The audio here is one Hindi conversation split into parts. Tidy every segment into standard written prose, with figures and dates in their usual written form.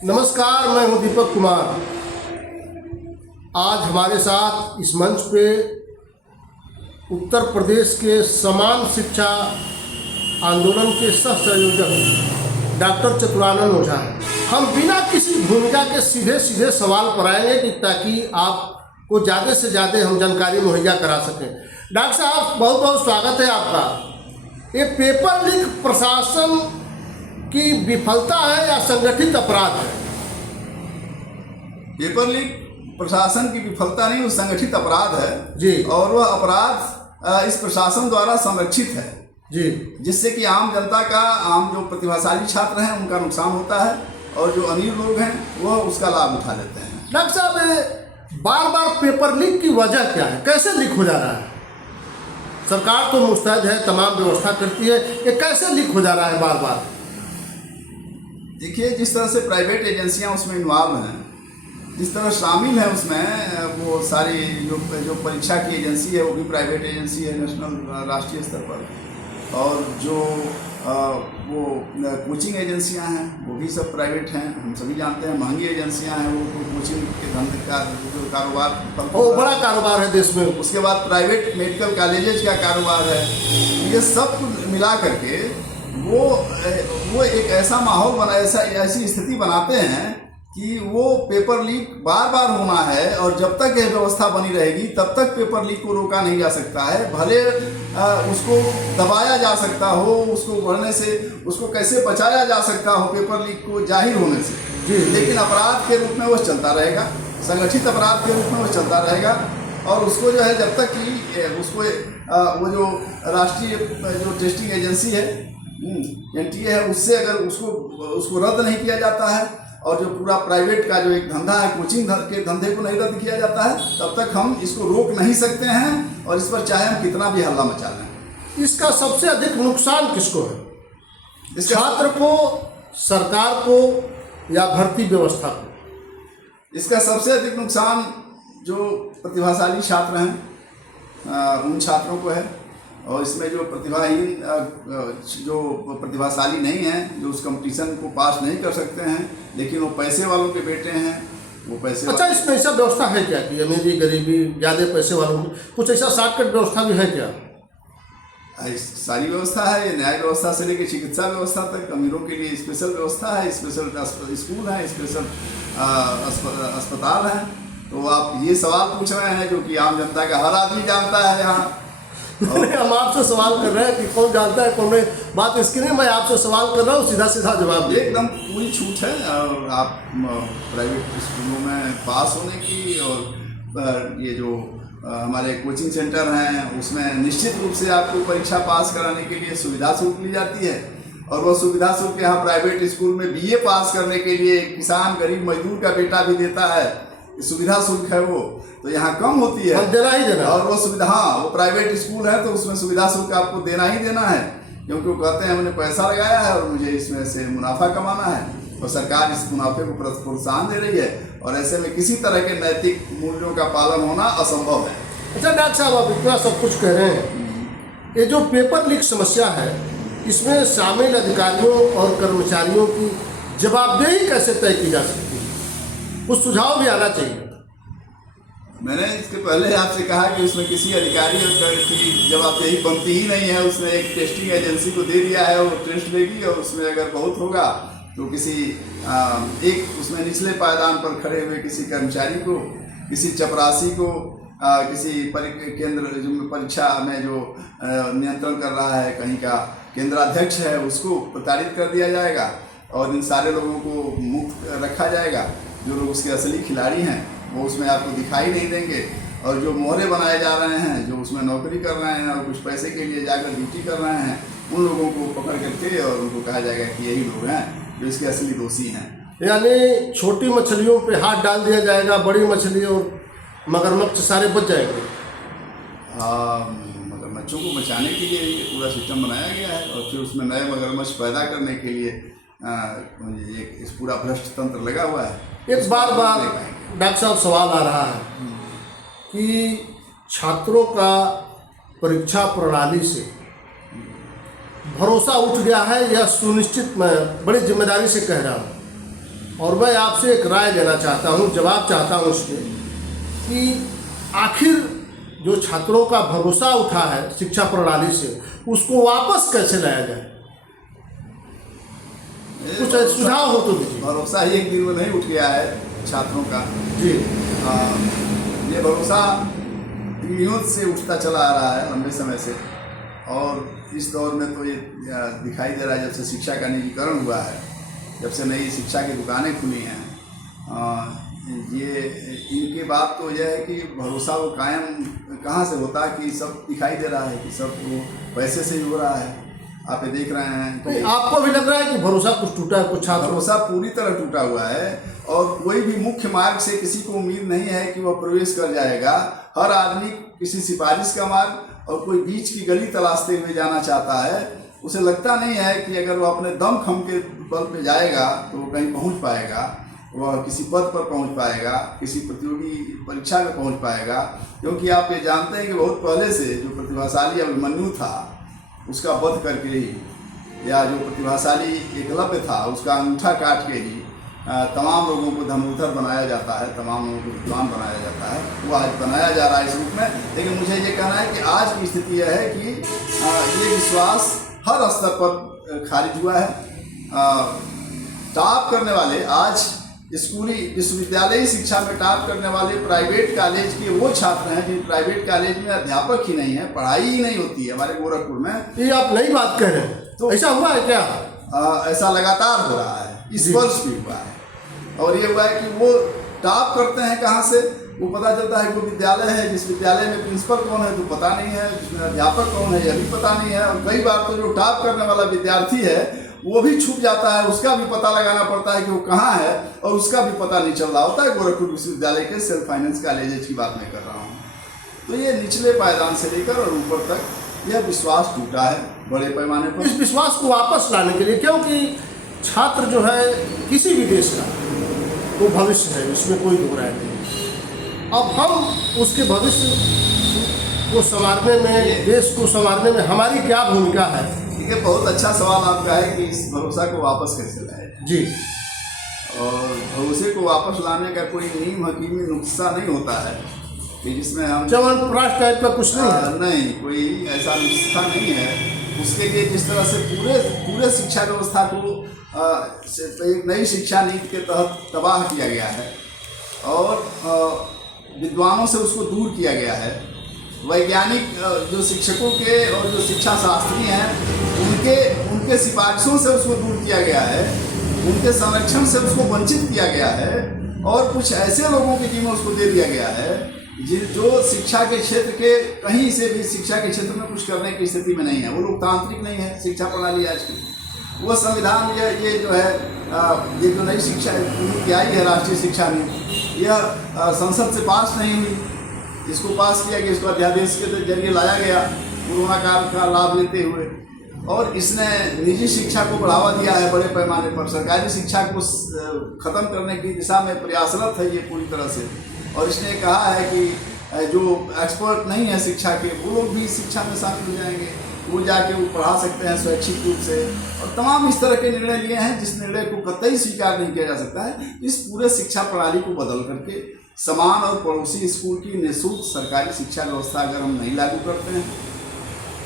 नमस्कार, मैं हूं दीपक कुमार। आज हमारे साथ इस मंच पे उत्तर प्रदेश के समान शिक्षा आंदोलन के सह संयोजक डॉक्टर चतुरानंद ओझा हैं। हम बिना किसी भूमिका के सीधे सीधे सवाल पर आएंगे कि ताकि आपको ज़्यादा से ज़्यादा हम जानकारी मुहैया करा सकें। डॉक्टर साहब, बहुत बहुत स्वागत है आपका। ये पेपर लीक प्रशासन की विफलता है या संगठित अपराध है? पेपर लीक प्रशासन की विफलता नहीं, वो संगठित अपराध है जी। और वह अपराध इस प्रशासन द्वारा संरक्षित है जी, जिससे कि आम जनता का, आम जो प्रतिभाशाली छात्र हैं उनका नुकसान होता है और जो अमीर लोग हैं वह उसका लाभ उठा लेते हैं। डॉक्टर साहब, बार बार पेपर लीक की वजह क्या है? कैसे लीक हो जा रहा है? सरकार तो मुस्तैद है, तमाम व्यवस्था करती है, ये कैसे लीक हो जा रहा है बार बार? देखिए, जिस तरह से प्राइवेट एजेंसियां उसमें इन्वॉल्व हैं, जिस तरह शामिल है उसमें, वो सारी जो परीक्षा की एजेंसी है वो भी प्राइवेट एजेंसी है नेशनल राष्ट्रीय स्तर पर, और जो वो कोचिंग एजेंसियां हैं वो भी सब प्राइवेट हैं। हम सभी जानते हैं महंगी एजेंसियां हैं, वो कोचिंग के धंधे का जो कारोबार वो बड़ा कारोबार है देश में। उसके बाद प्राइवेट मेडिकल कॉलेजेज का कारोबार है। ये सब मिला करके वो एक ऐसा माहौल बना, ऐसी स्थिति बनाते हैं कि वो पेपर लीक बार बार होना है, और जब तक यह व्यवस्था बनी रहेगी तब तक पेपर लीक को रोका नहीं जा सकता है। भले उसको दबाया जा सकता हो, उसको बढ़ने से उसको कैसे बचाया जा सकता हो पेपर लीक को जाहिर होने से, लेकिन अपराध के रूप में वो चलता रहेगा, संगठित अपराध के रूप में वो चलता रहेगा। और उसको जो है, जब तक कि उसको वो जो राष्ट्रीय जो टेस्टिंग एजेंसी है NTA है, उससे अगर उसको रद्द नहीं किया जाता है, और जो पूरा प्राइवेट का जो एक धंधा है, कोचिंग के धंधे को नहीं रद्द किया जाता है, तब तक हम इसको रोक नहीं सकते हैं, और इस पर चाहे हम कितना भी हल्ला मचा लें। इसका सबसे अधिक नुकसान किसको है? छात्र को, सरकार को, या भर्ती व्यवस्था को? इसका सबसे अधिक नुकसान जो प्रतिभाशाली छात्र हैं उन छात्रों को है, और इसमें जो प्रतिभाहीन, जो प्रतिभाशाली नहीं हैं, जो उस कंपटीशन को पास नहीं कर सकते हैं, लेकिन वो पैसे वालों के बेटे हैं, वो पैसे। अच्छा, इसमें ऐसा व्यवस्था है क्या कि अमीरी गरीबी ज़्यादा पैसे वालों की कुछ ऐसा शॉर्टकट व्यवस्था भी है क्या? सारी व्यवस्था है, ये न्याय व्यवस्था से लेकर चिकित्सा व्यवस्था तक। अमीरों के लिए स्पेशल व्यवस्था है, स्पेशल स्कूल है, स्पेशल अस्पताल है। तो आप ये सवाल पूछ रहे हैं जो कि आम जनता का हर आदमी जानता है यहाँ। हम आपसे सवाल कर रहे हैं कि कौन जानता है कौन नहीं, बात इसकी नहीं। मैं आपसे सवाल कर रहा हूँ, सीधा सीधा जवाब दे। एकदम पूरी छूट है, और आप प्राइवेट स्कूलों में पास होने की, और ये जो हमारे कोचिंग सेंटर हैं उसमें निश्चित रूप से आपको परीक्षा पास कराने के लिए सुविधा शुल्क ली जाती है, और वो सुविधा शुल्क यहाँ प्राइवेट स्कूल में BA पास करने के लिए किसान, गरीब मजदूर का बेटा भी देता है। सुविधा शुल्क है वो तो यहाँ कम होती है, देना ही देना। और वो सुविधा, हाँ, वो प्राइवेट स्कूल है तो उसमें सुविधा शुल्क आपको देना ही देना है, क्योंकि वो कहते हैं हमने पैसा लगाया है और मुझे इसमें से मुनाफा कमाना है, और सरकार इस मुनाफे को प्रोत्साहन दे रही है, और ऐसे में किसी तरह के नैतिक मूल्यों का पालन होना असंभव है। अच्छा डॉक्टर साहब, आप इतना सब कुछ कह रहे हैं, ये जो पेपर लीक समस्या है, इसमें शामिल अधिकारियों और कर्मचारियों की जवाबदेही कैसे तय की जा सकती है? कुछ सुझाव भी आना चाहिए। मैंने इसके पहले आपसे कहा कि उसमें किसी अधिकारी की जवाबदेही बनती ही नहीं है। उसने एक टेस्टिंग एजेंसी को दे दिया है, वो टेस्ट लेगी, और उसमें अगर बहुत होगा तो किसी एक उसमें निचले पायदान पर खड़े हुए किसी कर्मचारी को, किसी चपरासी को, किसी केंद्र जो परीक्षा में जो नियंत्रण कर रहा है, कहीं का केंद्राध्यक्ष है, उसको प्रताड़ित कर दिया जाएगा, और इन सारे लोगों को मुक्त रखा जाएगा। जो लोग उसके असली खिलाड़ी हैं वो उसमें आपको दिखाई नहीं देंगे, और जो मोहरे बनाए जा रहे हैं, जो उसमें नौकरी कर रहे हैं और कुछ पैसे के लिए जाकर ड्यूटी कर रहे हैं, उन लोगों को पकड़ करके और उनको कहा जाएगा कि यही लोग हैं जो इसके असली दोषी हैं। यानी छोटी मछलियों पे हाथ डाल दिया जाएगा, बड़ी मछली और मगरमच्छ सारे बच जाएंगे। मगरमच्छों को बचाने के लिए ये पूरा सिस्टम बनाया गया है, और फिर उसमें नए मगरमच्छ पैदा करने के लिए इस पूरा भ्रष्ट तंत्र लगा हुआ है। एक बार डॉक्टर साहब सवाल आ रहा है कि छात्रों का परीक्षा प्रणाली से भरोसा उठ गया है, यह सुनिश्चित, मैं बड़ी जिम्मेदारी से कह रहा हूँ, और मैं आपसे एक राय लेना चाहता हूँ, जवाब चाहता हूँ उसके, कि आखिर जो छात्रों का भरोसा उठा है शिक्षा प्रणाली से, उसको वापस कैसे लाया जाए? कुछ सुझाव हो तो दीजिए। भरोसा ही एक दिन में नहीं उठ गया है छात्रों का जी। ये भरोसा पीढ़ियों से उठता चला आ रहा है लंबे समय से, और इस दौर में तो ये दिखाई दे रहा है जब से शिक्षा का निजीकरण हुआ है, जब से नई शिक्षा की दुकानें खुली हैं, ये इनके बात तो यह है कि भरोसा वो कायम कहाँ से होता है कि सब दिखाई दे रहा है कि सब वो पैसे से ही हो रहा है। आप ये देख रहे हैं कि आपको भी लग रहा है कि भरोसा कुछ टूटा है, कुछ छात्र भरोसा पूरी तरह टूटा हुआ है, और कोई भी मुख्य मार्ग से किसी को उम्मीद नहीं है कि वह प्रवेश कर जाएगा। हर आदमी किसी सिफारिश का मार्ग और कोई बीच की गली तलाशते हुए जाना चाहता है। उसे लगता नहीं है कि अगर वह अपने दम खम के बल पे जाएगा तो वो कहीं पहुंच पाएगा, वह किसी पद पर पहुंच पाएगा, किसी प्रतियोगी परीक्षा में पहुंच पाएगा। क्योंकि आप ये जानते हैं कि बहुत पहले से जो प्रतिभाशाली अभिमन्यु था उसका वध करके ही, या जो प्रतिभाशाली एकलव्य था उसका अंगूठा काट के ही तमाम लोगों को धनुर्धर बनाया जाता है, तमाम लोगों को विद्वान बनाया जाता है। वो आज बनाया जा रहा है इस रूप में। लेकिन मुझे ये कहना है कि आज की स्थिति यह है कि ये विश्वास हर स्तर पर खारिज हुआ है। टॉप करने वाले आज स्कूली विश्वविद्यालयी शिक्षा में टॉप करने वाले प्राइवेट कॉलेज के वो छात्र हैं जिन प्राइवेट कॉलेज में अध्यापक ही नहीं है, पढ़ाई ही नहीं होती है हमारे गोरखपुर में। ये आप नई बात कह रहे हैं, तो ऐसा हुआ है क्या? ऐसा लगातार हो रहा है, इस वर्ष भी हुआ है। और ये हुआ है कि वो टॉप करते हैं कहाँ से, वो पता चलता है कि वो विद्यालय है, जिस विद्यालय में प्रिंसिपल कौन है तो पता नहीं है, जिसमें अध्यापक कौन है यह भी पता नहीं है। और कई बार तो जो टॉप करने वाला विद्यार्थी है वो भी छूट जाता है, उसका भी पता लगाना पड़ता है कि वो कहाँ है, और उसका भी पता नहीं चल रहा होता है। गोरखपुर विश्वविद्यालय के सेल्फ फाइनेंस कॉलेज की बात मैं कर रहा हूँ। तो ये निचले पायदान से लेकर और ऊपर तक यह विश्वास टूटा है बड़े पैमाने पर। इस विश्वास को वापस लाने के लिए, क्योंकि छात्र जो है किसी भी देश का वो भविष्य है, इसमें कोई दो राय नहीं। अब हम उसके भविष्य को संवारने में, देश को संवारने में हमारी क्या भूमिका है? ये बहुत अच्छा सवाल आपका है कि इस भरोसा को वापस कैसे लाए जी। और भरोसे को वापस लाने का कोई नीम हकीमी नुस्खा नहीं होता है कि जिसमें हम च्यवनप्राश टाइप का कुछ नहीं है। नहीं, कोई ऐसा नुस्खा नहीं है। उसके लिए जिस तरह से पूरे शिक्षा व्यवस्था को एक नई शिक्षा नीति के तहत तबाह किया गया है और विद्वानों से उसको दूर किया गया है, वैज्ञानिक जो शिक्षकों के और जो शिक्षा शास्त्री हैं उनके सिफारिशों से उसको दूर किया गया है, उनके संरक्षण से उसको वंचित किया गया है, और कुछ ऐसे लोगों के जिम्मे उसको दे दिया गया है जो शिक्षा के क्षेत्र के कहीं से भी शिक्षा के क्षेत्र में कुछ करने की स्थिति में नहीं है। वो लोकतांत्रिक नहीं है शिक्षा प्रणाली आज की। वो संविधान ये जो है ये जो नई शिक्षा नीति आई है, राष्ट्रीय शिक्षा नीति, यह संसद से पास नहीं हुई। इसको पास किया गया, इसको अध्यादेश के जरिए लाया गया कोरोना काल का लाभ लेते हुए, और इसने निजी शिक्षा को बढ़ावा दिया है बड़े पैमाने पर। सरकारी शिक्षा को ख़त्म करने की दिशा में प्रयासरत है ये पूरी तरह से। और इसने कहा है कि जो एक्सपर्ट नहीं है शिक्षा के वो लोग भी शिक्षा में शामिल हो जाएंगे, वो जाके वो पढ़ा सकते हैं स्वैच्छिक रूप से, और तमाम इस तरह के निर्णय लिए हैं जिस निर्णय को कतई स्वीकार नहीं किया जा सकता है। इस पूरे शिक्षा प्रणाली को बदल करके समान और पड़ोसी स्कूल की निःशुल्क सरकारी शिक्षा व्यवस्था अगर हम नहीं लागू करते हैं,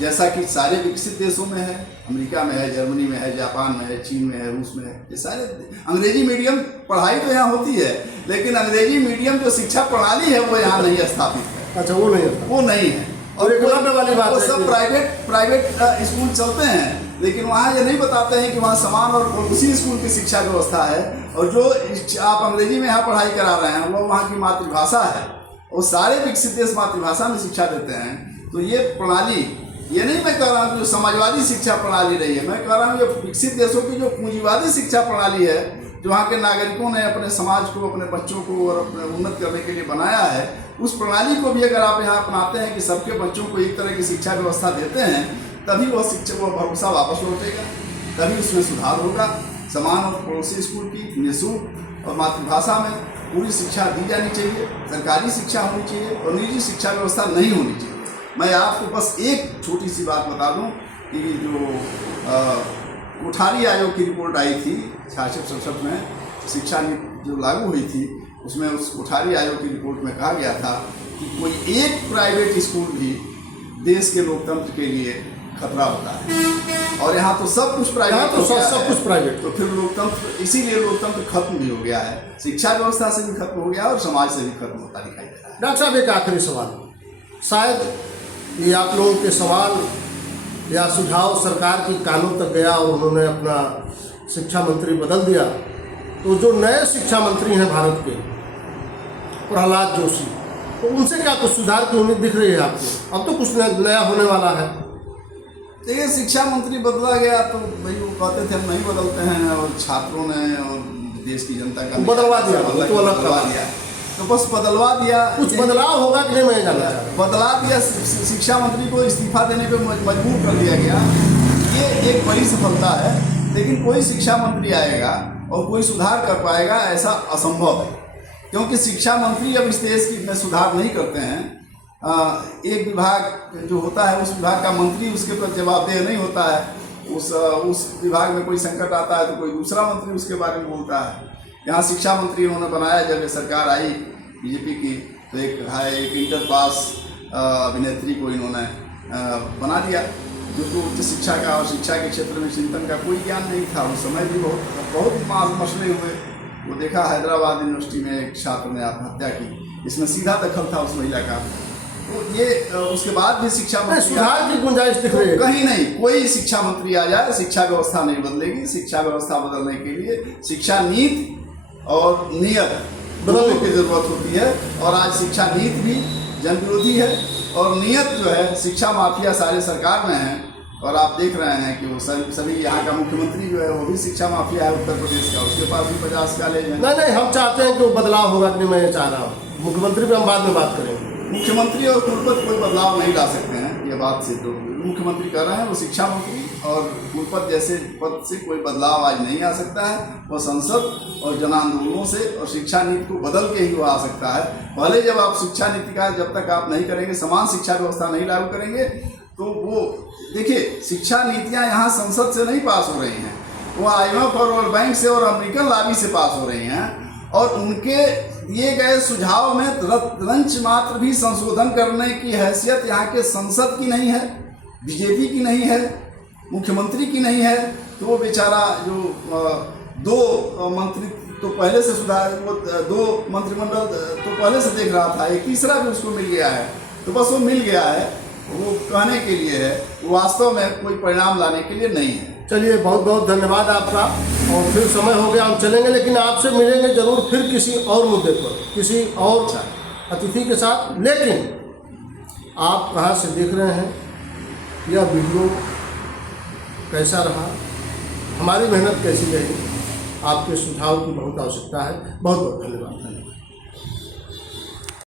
जैसा कि सारे विकसित देशों में है, अमेरिका में है, जर्मनी में है, जापान में है, चीन में है, रूस में है, ये सारे अंग्रेजी मीडियम पढ़ाई तो यहाँ होती है, लेकिन अंग्रेजी मीडियम जो शिक्षा प्रणाली है वो यहाँ नहीं स्थापित है। अच्छा, वो नहीं है। और वाली बात वो है, सब प्राइवेट स्कूल चलते हैं, लेकिन वहाँ ये नहीं बताते हैं कि वहाँ समान और पड़ोसी स्कूल की शिक्षा व्यवस्था है, और जो आप अंग्रेजी में यहाँ पढ़ाई करा रहे हैं वो वहाँ की मातृभाषा है, और सारे विकसित देश मातृभाषा में शिक्षा देते हैं। तो ये प्रणाली, ये नहीं मैं कह रहा हूँ जो समाजवादी शिक्षा प्रणाली रही है, मैं कह रहा हूँ ये विकसित देशों की जो पूंजीवादी शिक्षा प्रणाली है, जो वहाँ के नागरिकों ने अपने समाज को, अपने बच्चों को और अपने उन्नत करने के लिए बनाया है, उस प्रणाली को भी अगर आप यहाँ अपनाते हैं कि सबके बच्चों को एक तरह की शिक्षा व्यवस्था देते हैं, तभी वह भरोसा वापस लौटेगा, तभी उसमें सुधार होगा। समान और पड़ोसी स्कूल की निःशुल्क और मातृभाषा में पूरी शिक्षा दी जानी चाहिए, सरकारी शिक्षा होनी चाहिए, और निजी शिक्षा व्यवस्था नहीं होनी चाहिए। मैं आपको बस एक छोटी सी बात बता दूं कि जो कोठारी आयोग की रिपोर्ट आई थी 66-67 में, शिक्षा नीति जो लागू हुई थी उसमें उस कोठारी आयोग की रिपोर्ट में कहा गया था कि कोई एक प्राइवेट स्कूल भी देश के लोकतंत्र के लिए खतरा होता है, और यहाँ तो सब कुछ प्राइवेट, यहाँ तो सब कुछ प्राइवेट। तो फिर लोकतंत्र, इसीलिए लोकतंत्र खत्म भी हो गया है, शिक्षा व्यवस्था से भी खत्म हो गया और समाज से भी खत्म होता दिखाई दे रहा है। डॉक्टर साहब एक आखिरी सवाल, शायद ये आप लोगों के सवाल या सुझाव सरकार की कानों तक गया और उन्होंने अपना शिक्षा मंत्री बदल दिया, तो जो नए शिक्षा मंत्री हैं भारत के, प्रहलाद जोशी, तो उनसे क्या कुछ सुधार की उम्मीद दिख रही है आपको? अब तो कुछ नया होने वाला है। देखिए, शिक्षा मंत्री बदला गया तो भाई वो कहते थे हम नहीं बदलते हैं, और छात्रों ने और देश की जनता का बदलवा दिया, तो अलग बदलवा दिया, तो बस बदलवा दिया। कुछ बदलाव होगा कि नहीं, मैं जानना चाह रहा हूं। बदला दिया, शिक्षा मंत्री को इस्तीफा देने पे मजबूर कर दिया गया, ये एक बड़ी सफलता है। लेकिन कोई शिक्षा मंत्री आएगा और कोई सुधार कर पाएगा ऐसा असंभव है, क्योंकि शिक्षा मंत्री अब इस देश में सुधार नहीं करते हैं। एक विभाग जो होता है उस विभाग का मंत्री उसके प्रति जवाबदेह नहीं होता है, उस विभाग में कोई संकट आता है तो कोई दूसरा मंत्री उसके बारे में बोलता है। यहाँ शिक्षा मंत्री उन्होंने बनाया, जब ये सरकार आई बीजेपी की, तो एक इंटर पास अभिनेत्री को इन्होंने बना दिया, जो तो उच्च शिक्षा का और शिक्षा के क्षेत्र में चिंतन का कोई ज्ञान नहीं था। उस समय भी बहुत मसले हुए, वो देखा हैदराबाद यूनिवर्सिटी में एक छात्र ने आत्महत्या की, इसमें सीधा दखल था उस महिला का। तो ये उसके बाद भी शिक्षा मंत्री, सुधार की गुंजाइश दिख रही है? कहीं नहीं। कोई शिक्षा मंत्री आ जाए, शिक्षा व्यवस्था नहीं बदलेगी। शिक्षा व्यवस्था बदलने के लिए शिक्षा नीति और नियत दोनों की जरूरत होती है, और आज शिक्षा नीति भी जन विरोधी है और नियत जो है शिक्षा माफिया सारे सरकार में है। और आप देख रहे हैं कि वो सभी यहाँ का मुख्यमंत्री जो है वो भी शिक्षा माफिया है उत्तर प्रदेश का, उसके पास भी 50 कॉलेज हैं। नहीं, हम चाहते हैं कि वो बदलाव होगा कि नहीं, मैं ये चाह रहा हूँ। मुख्यमंत्री पे हम बाद में बात करेंगे। मुख्यमंत्री और कुलपति कोई बदलाव नहीं ला सकते हैं, ये बात से जो मुख्यमंत्री कर रहे हैं वो शिक्षा मंत्री और कुलपति जैसे पद से कोई बदलाव आज नहीं आ सकता है। वो संसद और जन आंदोलनों से और शिक्षा नीति को बदल के ही वो आ सकता है। पहले जब आप शिक्षा नीति का जब तक आप नहीं करेंगे, समान शिक्षा व्यवस्था नहीं लागू करेंगे, तो वो देखिए शिक्षा नीतियाँ यहाँ संसद से नहीं पास हो रही हैं, वो IMF और वर्ल्ड बैंक से और अमेरिकन लॉबी से पास हो रही हैं, और उनके दिए गए सुझाव में रंच मात्र भी संशोधन करने की हैसियत यहाँ के संसद की नहीं है, बीजेपी की नहीं है, मुख्यमंत्री की नहीं है। तो वो बेचारा जो दो मंत्री तो पहले से सुधार, वो दो मंत्रिमंडल तो पहले से देख रहा था, एक तीसरा भी उसको मिल गया है, तो बस वो मिल गया है, वो कहने के लिए है, वास्तव में कोई परिणाम लाने के लिए नहीं है। चलिए, बहुत बहुत धन्यवाद आपका, और फिर समय हो गया हम चलेंगे, लेकिन आपसे मिलेंगे जरूर फिर किसी और मुद्दे पर, किसी और अतिथि के साथ। लेकिन आप कहाँ से देख रहे हैं, यह वीडियो कैसा रहा, हमारी मेहनत कैसी रही, आपके सुझाव की बहुत आवश्यकता है। बहुत बहुत धन्यवाद।